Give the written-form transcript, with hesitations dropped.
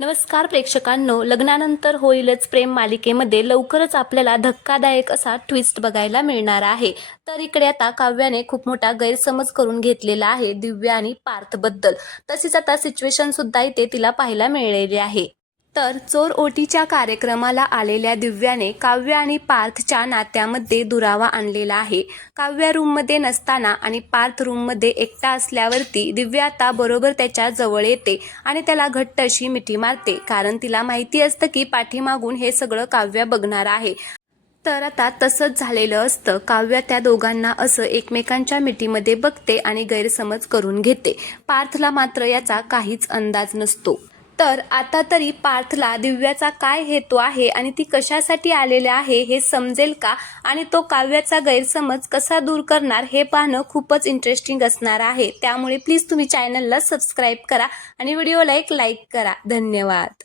नमस्कार प्रेक्षकांनो, लग्नानंतर होईलच प्रेम मालिकेमध्ये लवकरच आपल्याला धक्कादायक असा ट्विस्ट बघायला मिळणार आहे। तर इकडे आता काव्याने खूप मोठा गैरसमज करून घेतलेला आहे दिव्या आणि पार्थ बद्दल। तशीच आता सिच्युएशन सुद्धा इथे तिला पाहायला मिळालेली आहे। तर चोर ओटीच्या कार्यक्रमाला आलेल्या दिव्याने काव्य आणि पार्थच्या नात्यामध्ये दुरावा आणलेला आहे। काव्य रूममध्ये नसताना आणि पार्थ रूममध्ये एकटा असल्यावरती दिव्या आता बरोबर त्याच्या जवळ येते आणि त्याला घट्ट अशी मिठी मारते, कारण तिला माहिती असतं की पाठीमागून हे सगळं काव्य बघणार आहे। तर आता तसंच झालेलं असतं। काव्य त्या दोघांना असं एकमेकांच्या मिठीमध्ये बघते आणि गैरसमज करून घेते। पार्थला मात्र याचा काहीच अंदाज नसतो। तर आता तरी पार्थला दिव्याचा काय हेतू आहे आणि ती कशासाठी आलेले आहे हे समजेल का, आणि तो काव्याचा गैरसमज कसा दूर करणार हे पाहणं खूपच इंटरेस्टिंग असणार आहे। त्यामुळे प्लीज तुम्ही चॅनलला सबस्क्राईब करा आणि व्हिडिओला एक लाईक करा। धन्यवाद।